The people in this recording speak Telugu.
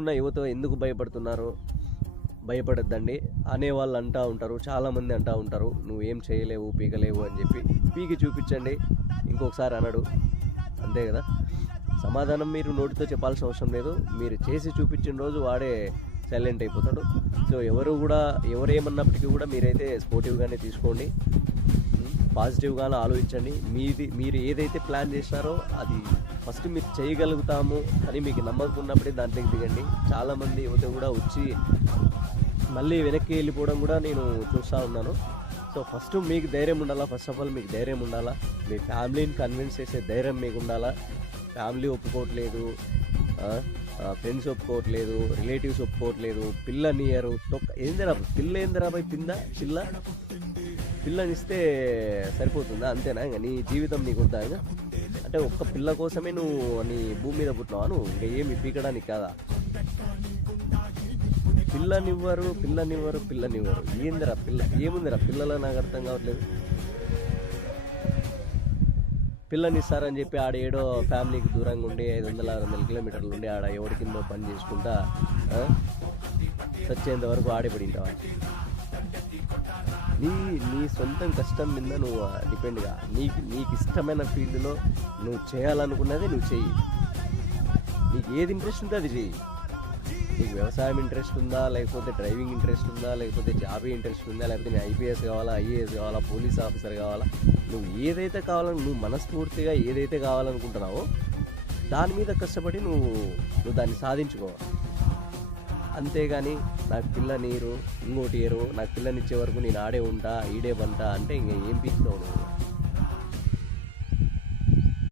ఉన్న యువత ఎందుకు భయపడుతున్నారు? భయపడద్దండి. అనేవాళ్ళు అంటూ ఉంటారు, చాలామంది అంటూ ఉంటారు, నువ్వేం చేయలేవు, పీకలేవు అని చెప్పి. పీకి చూపించండి, ఇంకొకసారి అనడు. అంతే కదా. సమాధానం మీరు నోటితో చెప్పాల్సిన అవసరం లేదు. మీరు చేసి చూపించిన రోజు వాడే సైలెంట్ అయిపోతాడు. సో ఎవరేమన్నప్పటికీ కూడా మీరైతే స్పోర్టివ్గానే తీసుకోండి, పాజిటివ్గానే ఆలోచించండి. మీరు ఏదైతే ప్లాన్ చేసినారో అది ఫస్ట్ మీరు చేయగలుగుతాము అని మీకు నమ్మకం ఉన్నప్పుడే దాంట్లోకి దిగండి. చాలామంది యువత కూడా వచ్చి మళ్ళీ వెనక్కి వెళ్ళిపోవడం కూడా నేను చూస్తూ ఉన్నాను. సో ఫస్ట్ మీకు ధైర్యం ఉండాలా. ఫస్ట్ ఆఫ్ ఆల్ మీకు ధైర్యం ఉండాలా. మీ ఫ్యామిలీని కన్విన్స్ చేసే ధైర్యం మీకు ఉండాలా. ఫ్యామిలీ ఒప్పుకోవట్లేదు, ఫ్రెండ్స్ ఒప్పుకోవట్లేదు, రిలేటివ్స్ ఒప్పుకోవట్లేదు, పిల్లనియరు ఏందిరా పిల్ల, ఏందిరా పోయి పిల్లనిస్తే సరిపోతుందా? అంతేనా? ఇంకా నీ జీవితం నీకు ఉందా? ఇంకా అంటే ఒక్క పిల్ల కోసమే నువ్వు నీ భూమి మీద పుట్టినావా? నువ్వు ఇంకా ఏమి పీకడానికి కాదా? పిల్లనివ్వరు. ఏందిరా పిల్ల? ఏముందిరా పిల్లలు? నాకు అర్థం కావట్లేదు. పిల్లనిస్తారని చెప్పి ఆడ ఏడో ఫ్యామిలీకి దూరంగా ఉండి 500-600 కిలోమీటర్లు ఉండి ఆడ ఎవరి కిందో పని చేసుకుంటా చచ్చేంత వరకు ఆడిపడింటావా? నీ సొంతం కష్టం మీద నువ్వు డిపెండ్గా నీకు ఇష్టమైన ఫీల్డ్లో నువ్వు చేయాలనుకున్నది నువ్వు చెయ్యి. నీకు ఏది ఇంట్రెస్ట్ ఉందో అది చెయ్యి. నీకు వ్యవసాయం ఇంట్రెస్ట్ ఉందా, లేకపోతే డ్రైవింగ్ ఇంట్రెస్ట్ ఉందా, లేకపోతే జాబీ ఇంట్రెస్ట్ ఉందా, లేకపోతే నీ ఐపీఎస్ కావాలా, ఐఏఎస్ కావాలా, పోలీస్ ఆఫీసర్ కావాలా, నువ్వు ఏదైతే కావాలని నువ్వు మనస్ఫూర్తిగా ఏదైతే కావాలనుకుంటున్నావో దాని మీద కష్టపడి నువ్వు దాన్ని సాధించుకోవాలి. అంతేగాని నాకు పిల్ల నీరు ఇంకోటి ఏరు, నాకు పిల్లనిచ్చే వరకు నేను ఆడే ఉంటా ఈడే పంట అంటే ఇంక ఏం పీకుతావు నువ్వు?